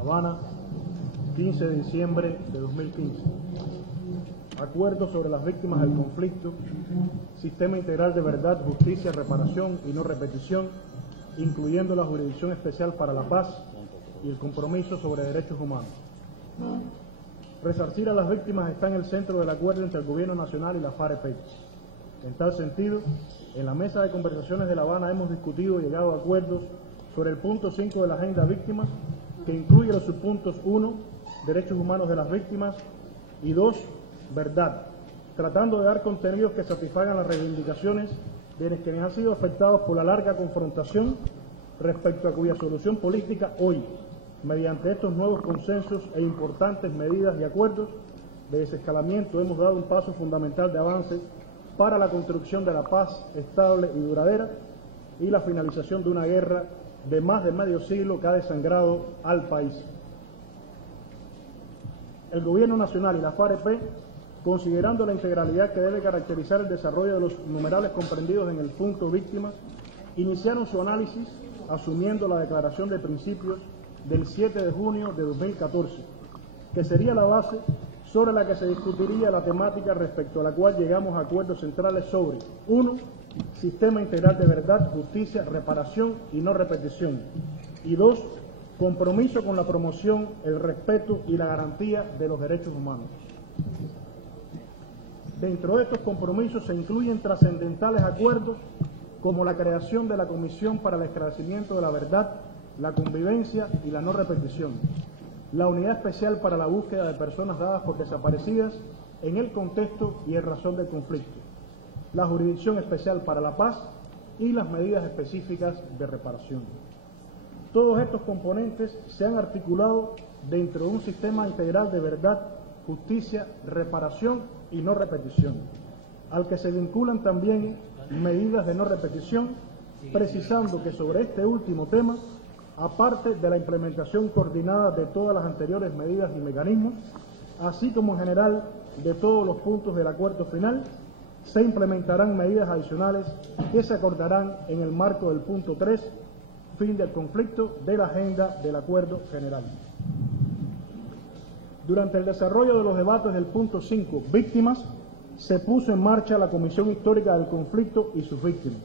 La Habana, 15 de diciembre de 2015. Acuerdo sobre las víctimas del conflicto, sistema integral de verdad, justicia, reparación y no repetición, incluyendo la Jurisdicción Especial para la Paz y el compromiso sobre derechos humanos. Resarcir a las víctimas está en el centro del acuerdo entre el Gobierno Nacional y la FAREP. En tal sentido, en la mesa de conversaciones de La Habana hemos discutido y llegado a acuerdos sobre el punto 5 de la Agenda Víctimas, que incluye los subpuntos 1, derechos humanos de las víctimas, y 2, verdad, tratando de dar contenidos que satisfagan las reivindicaciones de quienes han sido afectados por la larga confrontación, respecto a cuya solución política hoy, mediante estos nuevos consensos e importantes medidas y acuerdos de desescalamiento, hemos dado un paso fundamental de avance para la construcción de la paz estable y duradera y la finalización de una guerra de más de medio siglo que ha desangrado al país. El Gobierno Nacional y la FAREP, considerando la integralidad que debe caracterizar el desarrollo de los numerales comprendidos en el punto víctimas, iniciaron su análisis asumiendo la Declaración de Principios del 7 de junio de 2014, que sería la base sobre la que se discutiría la temática respecto a la cual llegamos a acuerdos centrales sobre 1. Sistema integral de verdad, justicia, reparación y no repetición, y 2. Compromiso con la promoción, el respeto y la garantía de los derechos humanos. Dentro de estos compromisos se incluyen trascendentales acuerdos como la creación de la Comisión para el Esclarecimiento de la Verdad, la Convivencia y la No Repetición, la Unidad Especial para la Búsqueda de Personas dadas por desaparecidas en el contexto y en razón del conflicto, la Jurisdicción Especial para la Paz y las medidas específicas de reparación. Todos estos componentes se han articulado dentro de un sistema integral de verdad, justicia, reparación y no repetición, al que se vinculan también medidas de no repetición, precisando que sobre este último tema, aparte de la implementación coordinada de todas las anteriores medidas y mecanismos, así como en general de todos los puntos del acuerdo final, se implementarán medidas adicionales que se acordarán en el marco del punto 3, fin del conflicto, de la agenda del acuerdo general. Durante el desarrollo de los debates del punto 5, víctimas, se puso en marcha la Comisión Histórica del Conflicto y sus víctimas,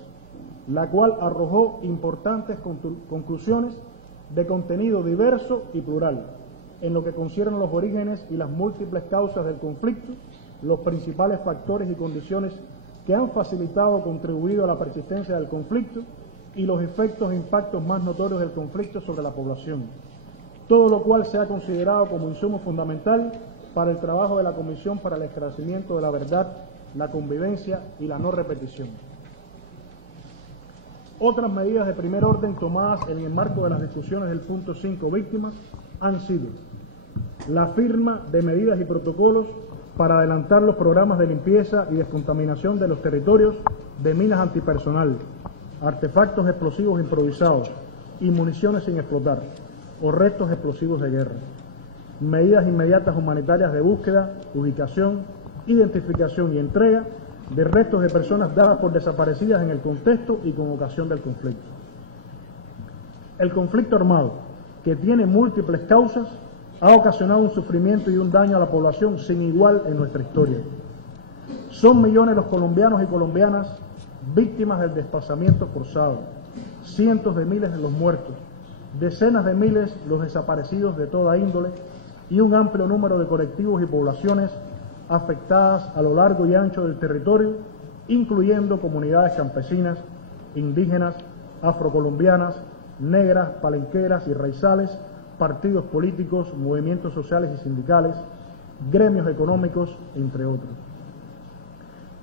la cual arrojó importantes conclusiones de contenido diverso y plural, en lo que concierne a los orígenes y las múltiples causas del conflicto, los principales factores y condiciones que han facilitado o contribuido a la persistencia del conflicto y los efectos e impactos más notorios del conflicto sobre la población, todo lo cual se ha considerado como insumo fundamental para el trabajo de la Comisión para el Esclarecimiento de la Verdad, la Convivencia y la No Repetición. Otras medidas de primer orden tomadas en el marco de las discusiones del punto 5 víctimas han sido la firma de medidas y protocolos para adelantar los programas de limpieza y descontaminación de los territorios de minas antipersonal, artefactos explosivos improvisados y municiones sin explotar o restos explosivos de guerra, medidas inmediatas humanitarias de búsqueda, ubicación, identificación y entrega de restos de personas dadas por desaparecidas en el contexto y con ocasión del conflicto. El conflicto armado, que tiene múltiples causas, ha ocasionado un sufrimiento y un daño a la población sin igual en nuestra historia. Son millones los colombianos y colombianas víctimas del desplazamiento forzado, cientos de miles de los muertos, decenas de miles los desaparecidos de toda índole y un amplio número de colectivos y poblaciones afectadas a lo largo y ancho del territorio, incluyendo comunidades campesinas, indígenas, afrocolombianas, negras, palenqueras y raizales, partidos políticos, movimientos sociales y sindicales, gremios económicos, entre otros.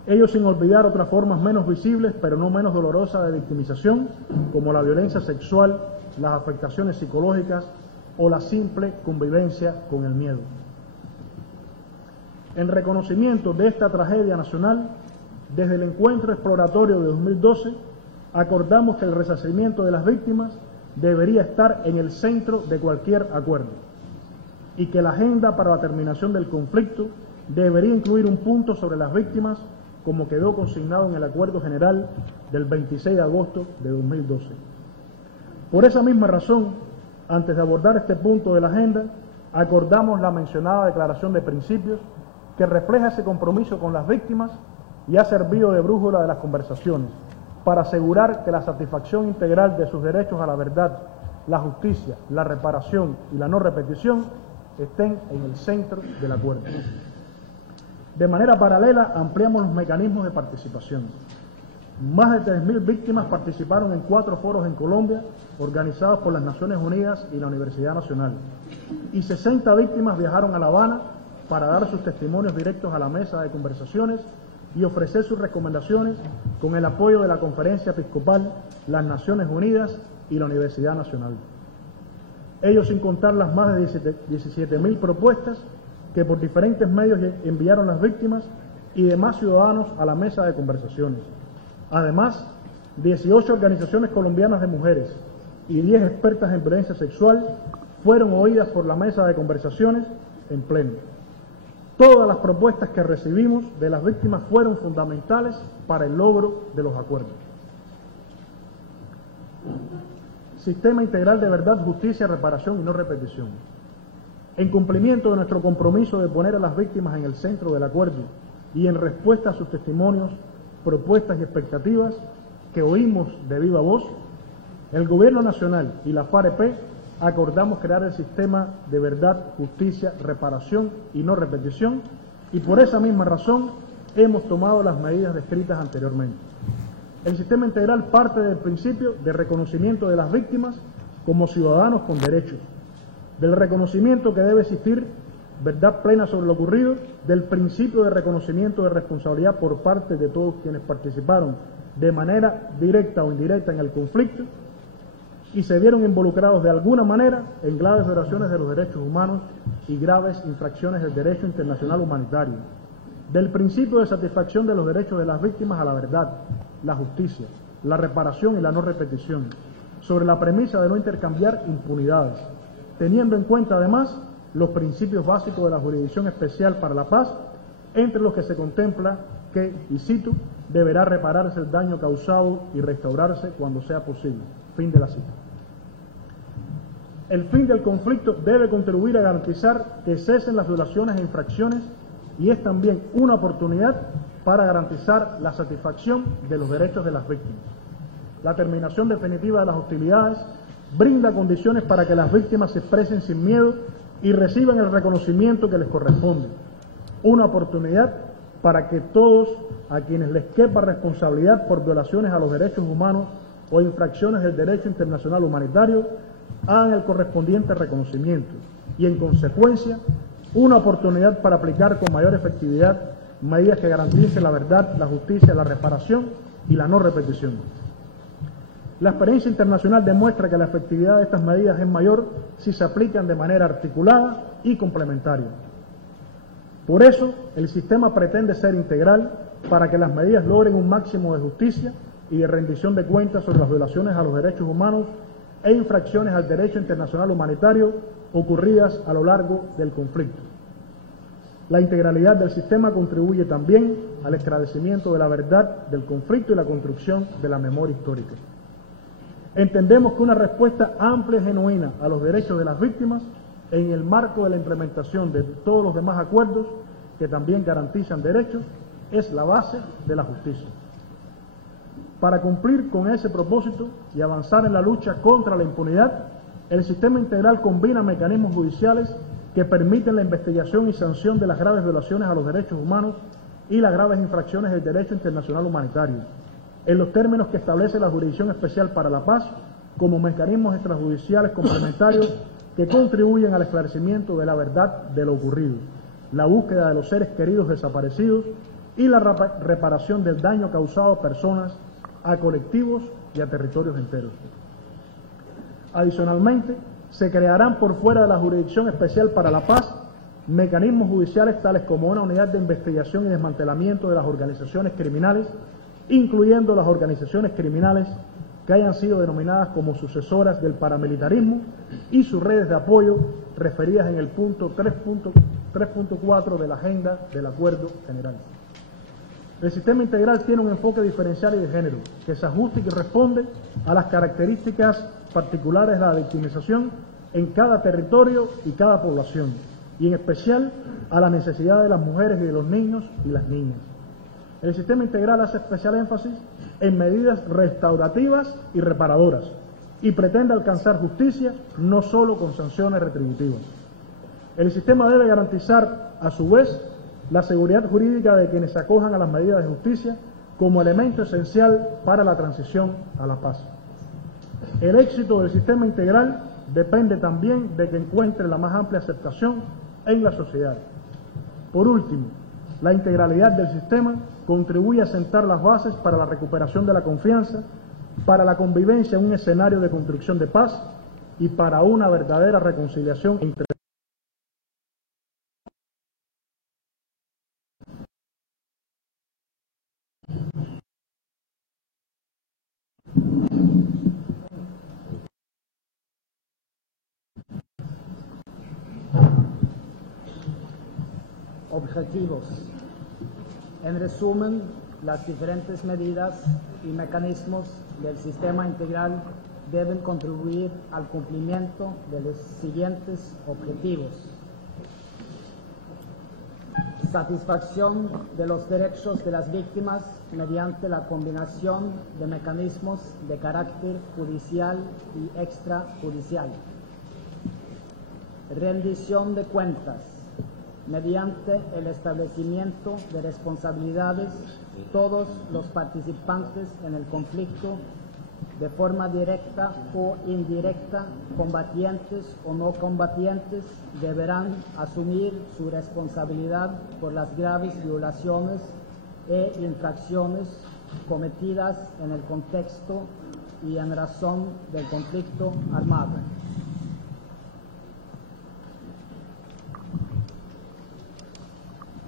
Ello sin olvidar otras formas menos visibles, pero no menos dolorosas de victimización, como la violencia sexual, las afectaciones psicológicas o la simple convivencia con el miedo. En reconocimiento de esta tragedia nacional, desde el encuentro exploratorio de 2012, acordamos que el resarcimiento de las víctimas debería estar en el centro de cualquier acuerdo y que la agenda para la terminación del conflicto debería incluir un punto sobre las víctimas, como quedó consignado en el Acuerdo General del 26 de agosto de 2012. Por esa misma razón, Antes de abordar este punto de la agenda, acordamos la mencionada declaración de principios que refleja ese compromiso con las víctimas y ha servido de brújula de las conversaciones para asegurar que la satisfacción integral de sus derechos a la verdad, la justicia, la reparación y la no repetición estén en el centro del acuerdo. De manera paralela, ampliamos los mecanismos de participación. Más de 3.000 víctimas participaron en 4 foros en Colombia, organizados por las Naciones Unidas y la Universidad Nacional. Y 60 víctimas viajaron a La Habana para dar sus testimonios directos a la mesa de conversaciones y ofrecer sus recomendaciones con el apoyo de la Conferencia Episcopal, las Naciones Unidas y la Universidad Nacional. Ello sin contar las más de 17.000 propuestas que por diferentes medios enviaron las víctimas y demás ciudadanos a la mesa de conversaciones. Además, 18 organizaciones colombianas de mujeres y 10 expertas en violencia sexual fueron oídas por la mesa de conversaciones en pleno. Todas las propuestas que recibimos de las víctimas fueron fundamentales para el logro de los acuerdos. Sistema integral de verdad, justicia, reparación y no repetición. En cumplimiento de nuestro compromiso de poner a las víctimas en el centro del acuerdo y en respuesta a sus testimonios, propuestas y expectativas que oímos de viva voz, el Gobierno Nacional y la FAREP acordamos crear el sistema de verdad, justicia, reparación y no repetición, y por esa misma razón hemos tomado las medidas descritas anteriormente. El sistema integral parte del principio de reconocimiento de las víctimas como ciudadanos con derechos, del reconocimiento que debe existir verdad plena sobre lo ocurrido, del principio de reconocimiento de responsabilidad por parte de todos quienes participaron de manera directa o indirecta en el conflicto y se vieron involucrados de alguna manera en graves violaciones de los derechos humanos y graves infracciones del derecho internacional humanitario, del principio de satisfacción de los derechos de las víctimas a la verdad, la justicia, la reparación y la no repetición, sobre la premisa de no intercambiar impunidades, teniendo en cuenta además los principios básicos de la Jurisdicción Especial para la Paz, entre los que se contempla que, y cito, deberá repararse el daño causado y restaurarse cuando sea posible. Fin de la cita. El fin del conflicto debe contribuir a garantizar que cesen las violaciones e infracciones y es también una oportunidad para garantizar la satisfacción de los derechos de las víctimas. La terminación definitiva de las hostilidades brinda condiciones para que las víctimas se expresen sin miedo y reciban el reconocimiento que les corresponde. Una oportunidad para que todos a quienes les quepa responsabilidad por violaciones a los derechos humanos o infracciones del derecho internacional humanitario hagan el correspondiente reconocimiento y, en consecuencia, una oportunidad para aplicar con mayor efectividad medidas que garanticen la verdad, la justicia, la reparación y la no repetición. La experiencia internacional demuestra que la efectividad de estas medidas es mayor si se aplican de manera articulada y complementaria. Por eso, el sistema pretende ser integral para que las medidas logren un máximo de justicia y de rendición de cuentas sobre las violaciones a los derechos humanos e infracciones al derecho internacional humanitario ocurridas a lo largo del conflicto. La integralidad del sistema contribuye también al esclarecimiento de la verdad del conflicto y la construcción de la memoria histórica. Entendemos que una respuesta amplia y genuina a los derechos de las víctimas en el marco de la implementación de todos los demás acuerdos que también garantizan derechos es la base de la justicia. Para cumplir con ese propósito y avanzar en la lucha contra la impunidad, el sistema integral combina mecanismos judiciales que permiten la investigación y sanción de las graves violaciones a los derechos humanos y las graves infracciones del derecho internacional humanitario, en los términos que establece la Jurisdicción Especial para la Paz, como mecanismos extrajudiciales complementarios que contribuyen al esclarecimiento de la verdad de lo ocurrido, la búsqueda de los seres queridos desaparecidos y la reparación del daño causado a personas, a colectivos y a territorios enteros. Adicionalmente, se crearán por fuera de la Jurisdicción Especial para la Paz mecanismos judiciales tales como una unidad de investigación y desmantelamiento de las organizaciones criminales, incluyendo las organizaciones criminales que hayan sido denominadas como sucesoras del paramilitarismo y sus redes de apoyo referidas en el punto 3.4 de la agenda del Acuerdo General. El sistema integral tiene un enfoque diferencial y de género que se ajusta y que responde a las características particulares de la victimización en cada territorio y cada población, y en especial a la necesidad de las mujeres y de los niños y las niñas. El sistema integral hace especial énfasis en medidas restaurativas y reparadoras y pretende alcanzar justicia no solo con sanciones retributivas. El sistema debe garantizar, a su vez, la seguridad jurídica de quienes se acojan a las medidas de justicia como elemento esencial para la transición a la paz. El éxito del sistema integral depende también de que encuentre la más amplia aceptación en la sociedad. Por último, la integralidad del sistema contribuye a sentar las bases para la recuperación de la confianza, para la convivencia en un escenario de construcción de paz y para una verdadera reconciliación entre objetivos. En resumen, las diferentes medidas y mecanismos del sistema integral deben contribuir al cumplimiento de los siguientes objetivos: satisfacción de los derechos de las víctimas mediante la combinación de mecanismos de carácter judicial y extrajudicial; rendición de cuentas mediante el establecimiento de responsabilidades de todos los participantes en el conflicto, de forma directa o indirecta, combatientes o no combatientes, deberán asumir su responsabilidad por las graves violaciones e infracciones cometidas en el contexto y en razón del conflicto armado.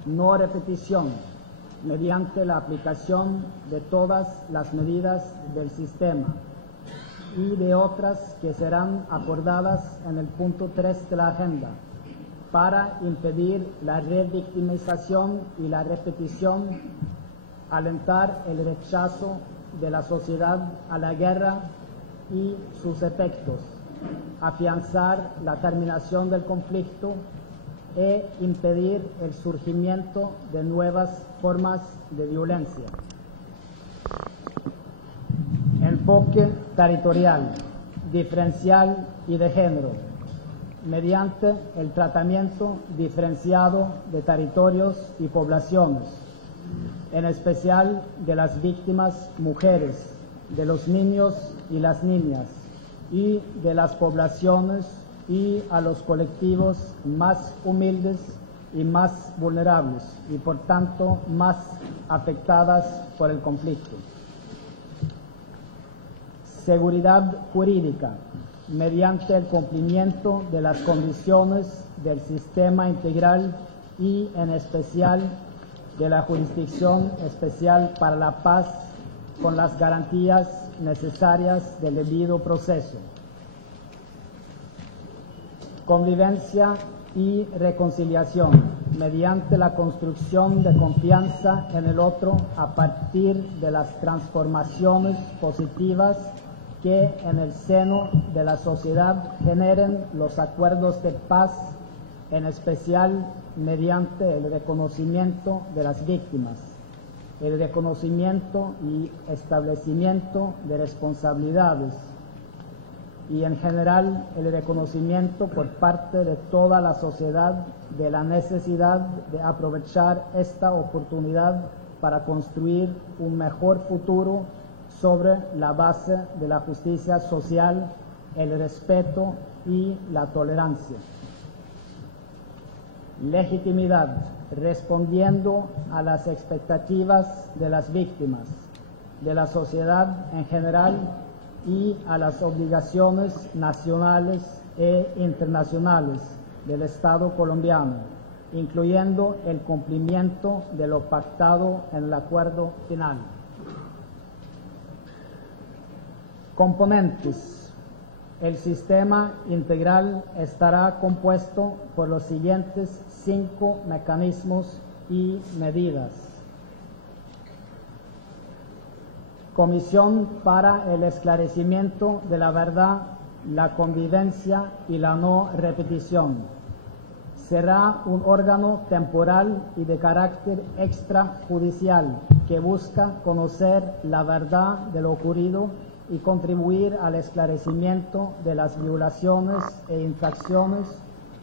No repetición, mediante la aplicación de todas las medidas del sistema y de otras que serán acordadas en el punto 3 de la agenda, para impedir la revictimización y la repetición, alentar el rechazo de la sociedad a la guerra y sus efectos, afianzar la terminación del conflicto e impedir el surgimiento de nuevas formas de violencia. Enfoque territorial, diferencial y de género, mediante el tratamiento diferenciado de territorios y poblaciones, en especial de las víctimas mujeres, de los niños y las niñas, y de las poblaciones y a los colectivos más humildes y más vulnerables y por tanto más afectadas por el conflicto. Seguridad jurídica mediante el cumplimiento de las condiciones del sistema integral y en especial de la Jurisdicción Especial para la Paz, con las garantías necesarias del debido proceso. Convivencia y reconciliación mediante la construcción de confianza en el otro a partir de las transformaciones positivas que en el seno de la sociedad generen los acuerdos de paz, en especial mediante el reconocimiento de las víctimas, el reconocimiento y establecimiento de responsabilidades, y en general el reconocimiento por parte de toda la sociedad de la necesidad de aprovechar esta oportunidad para construir un mejor futuro sobre la base de la justicia social, el respeto y la tolerancia. Legitimidad, respondiendo a las expectativas de las víctimas, de la sociedad en general y a las obligaciones nacionales e internacionales del Estado colombiano, incluyendo el cumplimiento de lo pactado en el acuerdo final. Componentes. El sistema integral estará compuesto por los siguientes 5 mecanismos y medidas: Comisión para el esclarecimiento de la verdad la convivencia y la no repetición. Será un órgano temporal y de carácter extrajudicial que busca conocer la verdad de lo ocurrido y contribuir al esclarecimiento de las violaciones e infracciones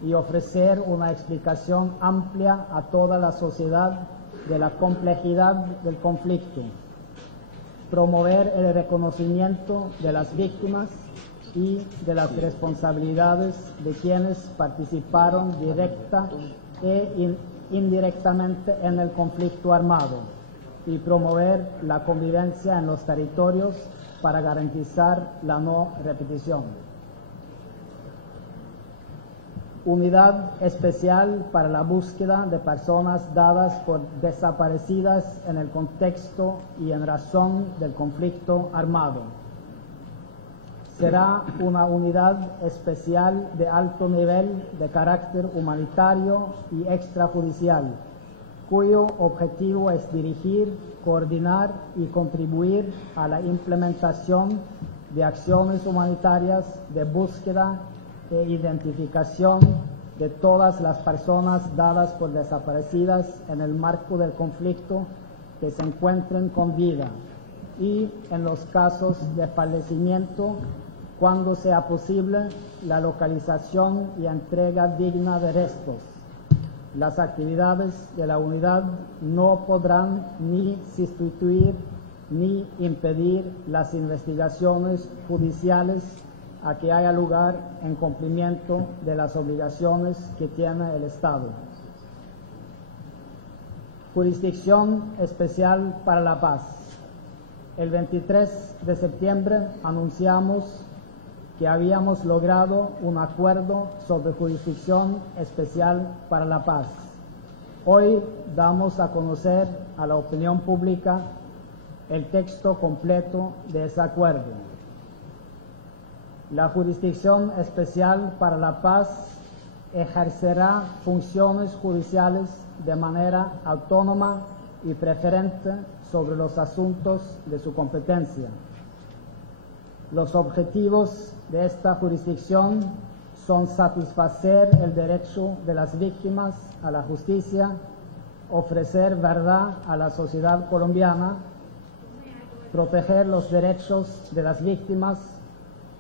y ofrecer una explicación amplia a toda la sociedad de la complejidad del conflicto, promover el reconocimiento de las víctimas y de las responsabilidades de quienes participaron directa e indirectamente en el conflicto armado y promover la convivencia en los territorios para garantizar la no repetición. Unidad especial para la búsqueda de personas dadas por desaparecidas en el contexto y en razón del conflicto armado. Será una unidad especial de alto nivel de carácter humanitario y extrajudicial, cuyo objetivo es dirigir, coordinar y contribuir a la implementación de acciones humanitarias de búsqueda e identificación de todas las personas dadas por desaparecidas en el marco del conflicto que se encuentren con vida y, en los casos de fallecimiento, cuando sea posible, la localización y entrega digna de restos. Las actividades de la unidad no podrán ni sustituir ni impedir las investigaciones judiciales a que haya lugar en cumplimiento de las obligaciones que tiene el Estado. Jurisdicción especial para la paz. El 23 de septiembre anunciamos que habíamos logrado un acuerdo sobre jurisdicción especial para la paz. Hoy damos a conocer a la opinión pública el texto completo de ese acuerdo. La Jurisdicción Especial para la Paz ejercerá funciones judiciales de manera autónoma y preferente sobre los asuntos de su competencia. Los objetivos de esta jurisdicción son satisfacer el derecho de las víctimas a la justicia, ofrecer verdad a la sociedad colombiana, proteger los derechos de las víctimas,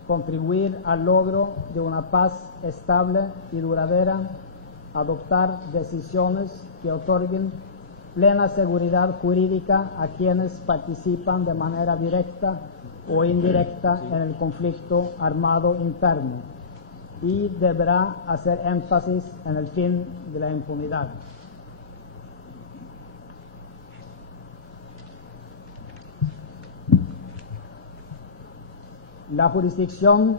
contribuir al logro de una paz estable y duradera, adoptar decisiones que otorguen plena seguridad jurídica a quienes participan de manera directa o indirecta en el conflicto armado interno, y deberá hacer énfasis en el fin de la impunidad. La jurisdicción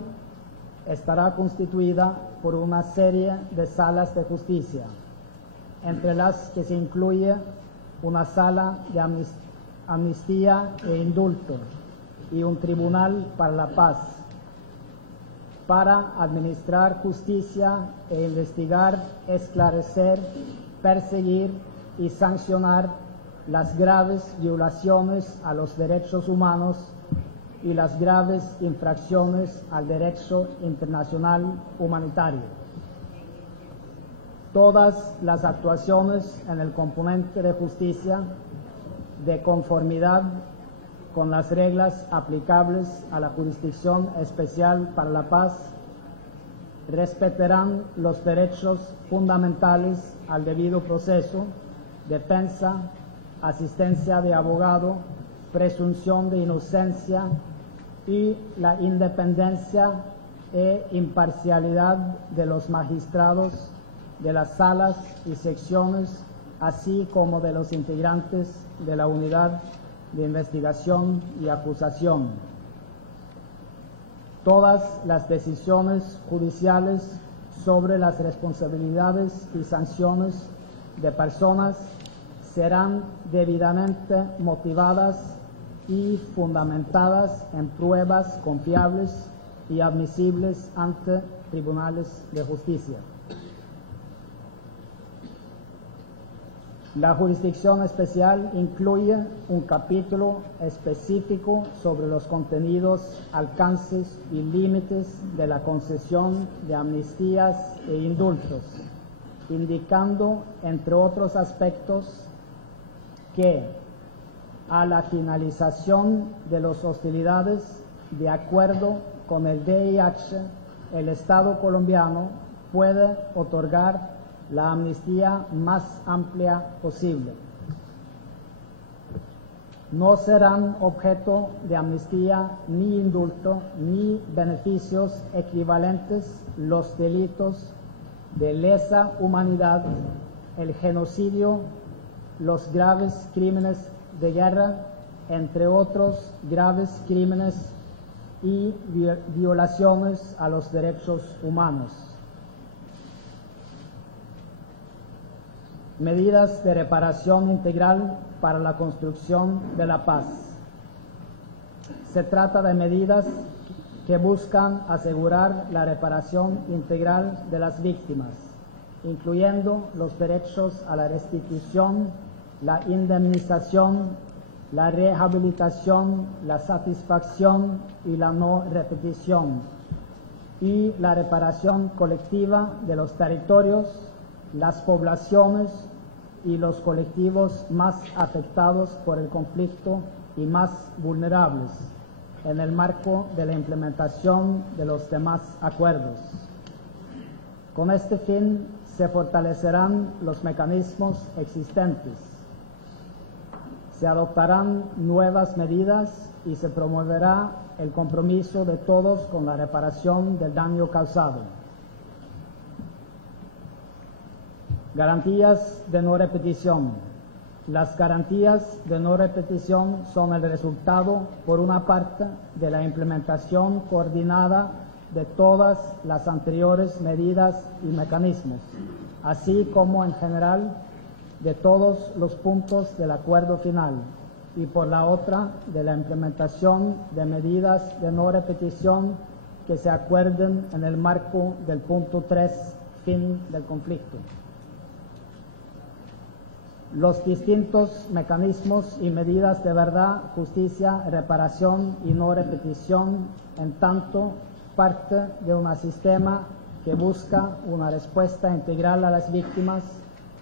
estará constituida por una serie de salas de justicia, entre las que se incluye una sala de amnistía e indulto y un tribunal para la paz, para administrar justicia e investigar, esclarecer, perseguir y sancionar las graves violaciones a los derechos humanos y las graves infracciones al derecho internacional humanitario. Todas las actuaciones en el componente de justicia, de conformidad con las reglas aplicables a la Jurisdicción Especial para la Paz, respetarán los derechos fundamentales al debido proceso, defensa, asistencia de abogado, presunción de inocencia y la independencia e imparcialidad de los magistrados de las salas y secciones, así como de los integrantes de la unidad de investigación y acusación. Todas las decisiones judiciales sobre las responsabilidades y sanciones de personas serán debidamente motivadas y fundamentadas en pruebas confiables y admisibles ante tribunales de justicia. La jurisdicción especial incluye un capítulo específico sobre los contenidos, alcances y límites de la concesión de amnistías e indultos, indicando, entre otros aspectos, que a la finalización de las hostilidades, de acuerdo con el DIH, el Estado colombiano puede otorgar la amnistía más amplia posible. No serán objeto de amnistía ni indulto ni beneficios equivalentes los delitos de lesa humanidad, el genocidio, los graves crímenes de guerra, entre otros graves crímenes y violaciones a los derechos humanos. Medidas de reparación integral para la construcción de la paz. Se trata de medidas que buscan asegurar la reparación integral de las víctimas, incluyendo los derechos a la restitución, la indemnización, la rehabilitación, la satisfacción y la no repetición, y la reparación colectiva de los territorios, las poblaciones y los colectivos más afectados por el conflicto y más vulnerables, en el marco de la implementación de los demás acuerdos. Con este fin se fortalecerán los mecanismos existentes, se adoptarán nuevas medidas y se promoverá el compromiso de todos con la reparación del daño causado. Garantías de no repetición. Las garantías de no repetición son el resultado, por una parte, de la implementación coordinada de todas las anteriores medidas y mecanismos, así como en general de todos los puntos del acuerdo final, y por la otra, de la implementación de medidas de no repetición que se acuerden en el marco del punto 3, fin del conflicto. Los distintos mecanismos y medidas de verdad, justicia, reparación y no repetición, en tanto parte de un sistema que busca una respuesta integral a las víctimas,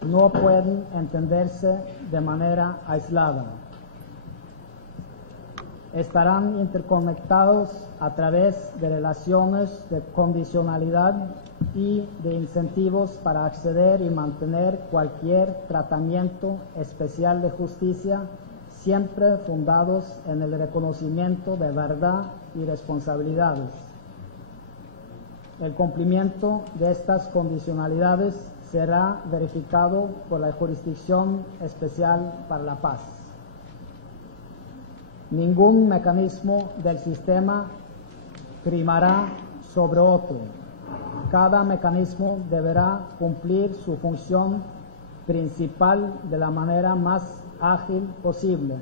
no pueden entenderse de manera aislada. Estarán interconectados a través de relaciones de condicionalidad y de incentivos para acceder y mantener cualquier tratamiento especial de justicia, siempre fundados en el reconocimiento de verdad y responsabilidades. El cumplimiento de estas condicionalidades será verificado por la Jurisdicción Especial para la Paz. Ningún mecanismo del sistema primará sobre otro. Cada mecanismo deberá cumplir su función principal de la manera más ágil posible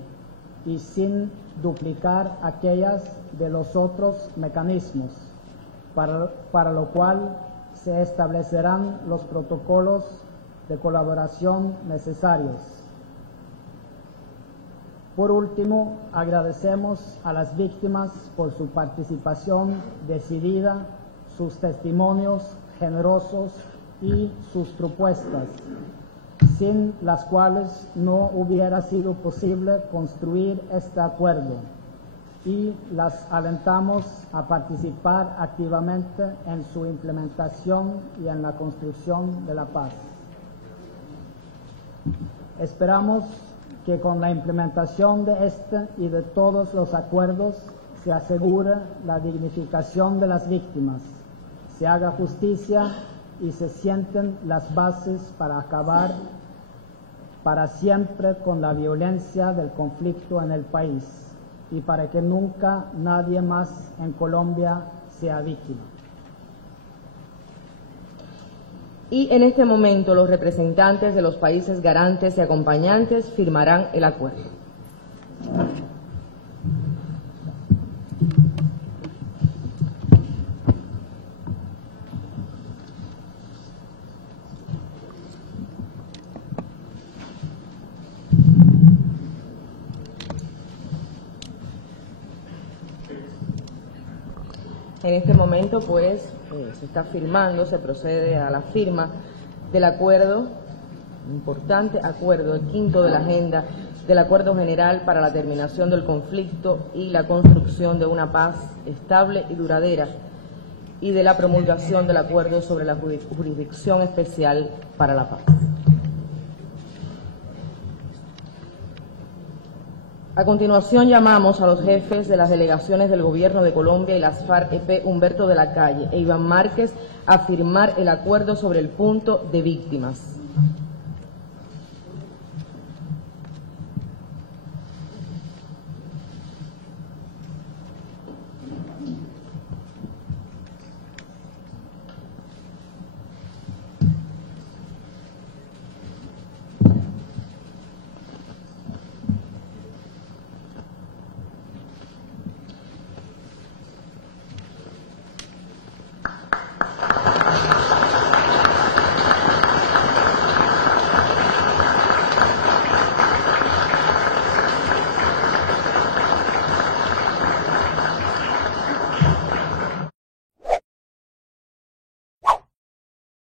y sin duplicar aquellas de los otros mecanismos, para lo cual se establecerán los protocolos de colaboración necesarios. Por último, agradecemos a las víctimas por su participación decidida, sus testimonios generosos y sus propuestas, sin las cuales no hubiera sido posible construir este acuerdo, y las alentamos a participar activamente en su implementación y en la construcción de la paz. Esperamos que con la implementación de este y de todos los acuerdos se asegure la dignificación de las víctimas, se haga justicia y se sienten las bases para acabar para siempre con la violencia del conflicto en el país y para que nunca nadie más en Colombia sea víctima. Y en este momento los representantes de los países garantes y acompañantes firmarán el acuerdo. En este momento, pues, se está firmando, se procede a la firma del acuerdo, importante acuerdo, el quinto de la agenda, del Acuerdo General para la Terminación del Conflicto y la Construcción de una Paz Estable y Duradera, y de la promulgación del Acuerdo sobre la Jurisdicción Especial para la Paz. A continuación, llamamos a los jefes de las delegaciones del Gobierno de Colombia y las FARC-EP, Humberto de la Calle e Iván Márquez, a firmar el acuerdo sobre el punto de víctimas.